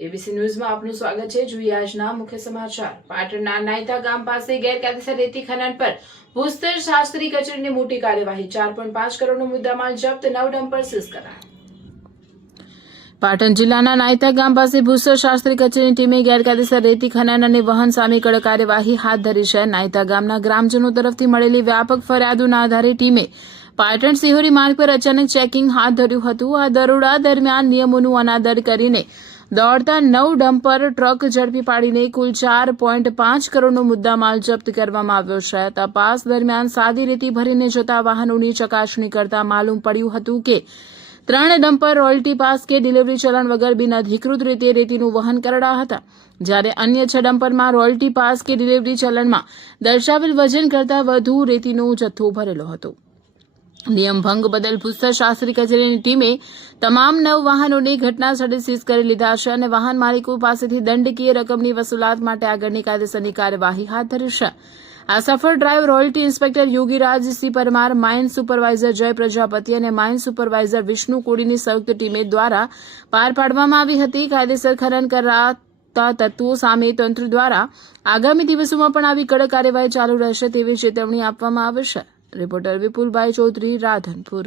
ABC ન્યૂઝમાં આપનું સ્વાગત છે। જોઈએ આજના મુખ્ય સમાચાર। પાટણના નાયતા ગામ પાસે ગેરકાયદેસર રેતી ખનન પર ભૂસ્તર શાસ્ત્રી કચેરીની મોટી કાર્યવાહી। 4.5 કરોડનો મુદ્દામાલ જપ્ત, 9 ડમ્પર સીઝ કરાયા। પાટણ જિલ્લાના નાયતા ગામ પાસે ભૂસ્તર શાસ્ત્રી કચેરીની ટીમે ગેરકાયદેસર રેતી ખનન અને વહન સામે કડક કાર્યવાહી હાથ ધરી છે। નાયતા ગામના ગ્રામજનો તરફથી મળેલી વ્યાપક ફરિયાદોના આધારે ટીમે પાટણ સિહોરી માર્ગ પર અચાનક ચેકિંગ હાથ ધર્યું હતું। આ દરોડા દરમિયાન નિયમોનું અનાદર કરીને દોડતા 9 ડમ્પર ટ્રક ઝડપી પાડીને કુલ 4.5 કરોડનો મુદ્દામાલ જપ્ત કરવામાં આવ્યો છે। તપાસ દરમિયાન સાદી રેતી ભરીને જતા વાહનોની ચકાસણી કરતા માલુમ પડ્યું હતું કે 3 ડમ્પર રોયલ્ટી પાસ કે ડિલિવરી ચલણ વગર બિનઅધિકૃત રીતે રેતીનું વહન કરેલા હતા, જ્યારે અન્ય 6 ડમ્પરમાં રોયલ્ટી પાસ કે ડિલિવરી ચલણમાં દર્શાવેલ વજન કરતાં વધુ રેતીનો જથ્થો ભરેલો હતો। નિયમ ભંગ બદલ ભૂસ્તર શાસ્ત્રી કચેરીની ટીમે તમામ 9 વાહનોને ઘટના સ્થળે સીઝ કરી લીધા છે અને વાહન માલિકો પાસેથી દંડકીય રકમની વસૂલાત માટે આગળની કાયદેસરની કાર્યવાહી હાથ ધરી છે। આ સફળ drive royalty inspector Yogiraj C Parmar, mine supervisor જય પ્રજાપતિ અને માઇન સુપરવાઇઝર વિષ્ણુ કોડીની સંયુક્ત ટીમે દ્વારા પાર પાડવામાં આવી હતી। કાયદેસર ખનન કરાતા તત્વો સામે તંત્ર દ્વારા આગામી દિવસોમાં પણ આવી કડક કાર્યવાહી ચાલુ રહેશે તેવી ચેતવણી આપવામાં આવી છે। રિપોર્ટર વિપુલભાઈ ચૌધરી, રાધનપુર।